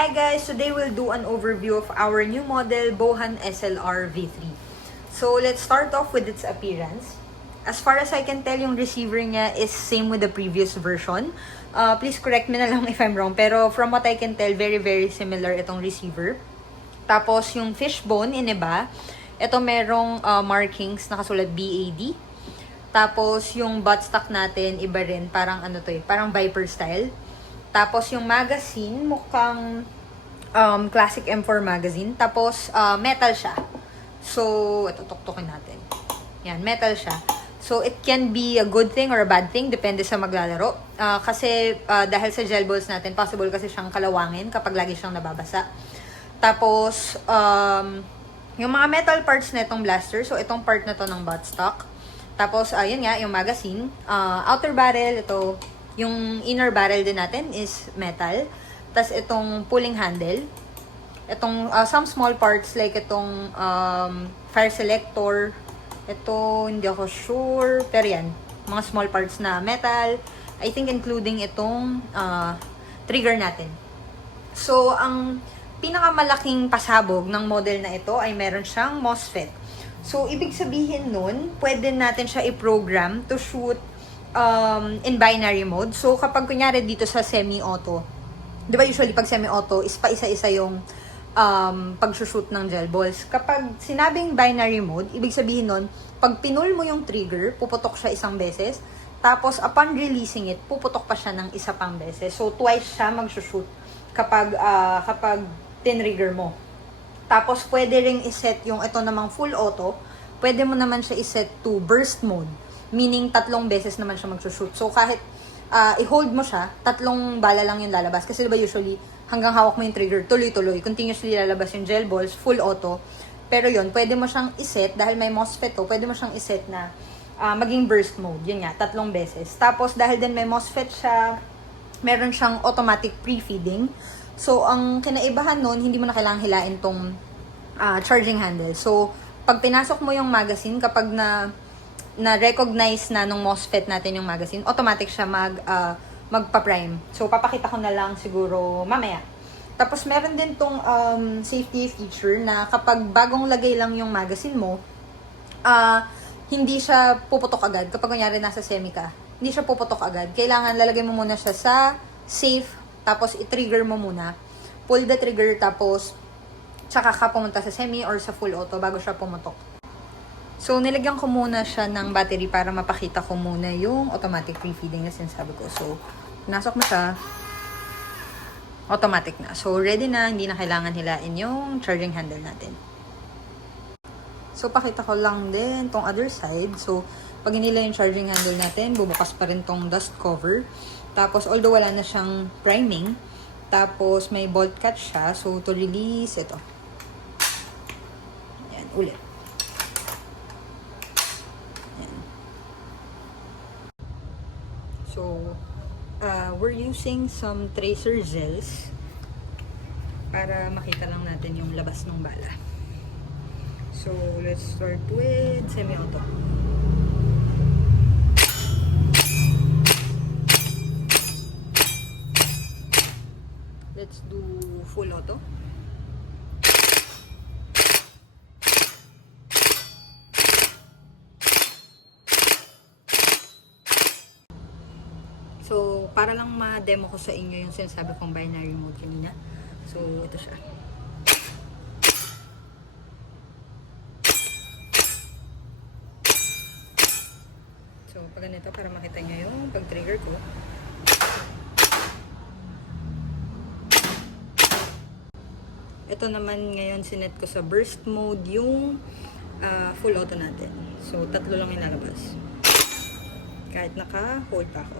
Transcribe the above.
Hi guys! Today we'll do an overview of our new model, Bohan SLR V3. So let's start off with its appearance. As far as I can tell, yung receiver niya is same with the previous version. Please correct me na lang if I'm wrong. Pero from what I can tell, very similar itong receiver. Tapos yung fishbone, iniba. Ito merong markings nakasulat BAD. Tapos yung buttstock natin, iba rin. Parang ano to eh, parang Viper style. Tapos yung magazine, mukhang classic M4 magazine. Tapos metal siya. So, ito, tuktukin natin. Yan, metal siya. So, it can be a good thing or a bad thing, depende sa maglalaro. Kasi dahil sa gel balls natin, possible kasi siyang kalawangin kapag lagi siyang nababasa. Tapos, yung mga metal parts na itong blaster, so itong part na to ng buttstock. Tapos, yun nga, yung magazine. Outer barrel, ito, yung inner barrel din natin is metal. Tapos, itong pulling handle. Itong, some small parts, like itong fire selector. Ito, hindi ako sure. Pero yan, mga small parts na metal. I think including itong trigger natin. So, ang pinakamalaking pasabog ng model na ito ay meron siyang MOSFET. So, ibig sabihin nun, pwede natin siya i-program to shoot in binary mode. So, kapag kunyari dito sa semi-auto, di ba usually pag semi-auto is pa isa-isa yung pag-shoot ng gel balls. Kapag sinabing binary mode, ibig sabihin nun, pag pinul mo yung trigger, puputok siya isang beses. Tapos, upon releasing it, puputok pa siya ng isa pang beses. So, twice siya mag-shoot kapag tinrigger mo. Tapos, pwede ring iset yung ito namang full auto. Pwede mo naman siya iset to burst mode. Meaning, 3 beses naman siya mag-shoot. So, kahit i-hold mo siya, 3 bala lang yung lalabas. Kasi diba usually, hanggang hawak mo yung trigger, tuloy-tuloy. Continuously lalabas yung gel balls, full auto. Pero yun, pwede mo siyang iset, dahil may MOSFET to, pwede mo siyang iset na maging burst mode. Yun nga, 3 beses. Tapos, dahil din may MOSFET siya, meron siyang automatic pre-feeding. So, ang kinaibahan nun, hindi mo na kailangang hilain tong charging handle. So, pag pinasok mo yung magazine, kapag na-recognize na nung MOSFET natin yung magazine, automatic siya magpa-prime. So, papakita ko na lang siguro mamaya. Tapos, meron din tong safety feature na kapag bagong lagay lang yung magazine mo, hindi siya puputok agad. Kapag kunyari nasa semi ka, hindi siya puputok agad. Kailangan lalagay mo muna siya sa safe, tapos i-trigger mo muna. Pull the trigger, tapos tsaka ka pumunta sa semi or sa full auto bago siya pumutok. So, nilagyan ko muna siya ng battery para mapakita ko muna yung automatic pre-feeding na sinasabi ko. So, pinasok mo siya, automatic na. So, ready na, hindi na kailangan hilain yung charging handle natin. So, pakita ko lang din tong other side. So, pag hinila yung charging handle natin, bubukas pa rin tong dust cover. Tapos, although wala na siyang priming, tapos may bolt cut siya. So, to release, ito. Yan, ulit. Yan. So, we're using some tracer gels para makita lang natin yung labas ng bala. So, let's start with semi-auto. Let's do full auto. So, para lang ma-demo ko sa inyo yung sinasabi kong binary mode kanina. So, ito siya. So, pag ganito, para makita nyo yung pag-trigger ko. Ito naman ngayon sinet ko sa burst mode yung full auto natin. So, 3 lang yung lalabas. Kahit naka-hold pa ako.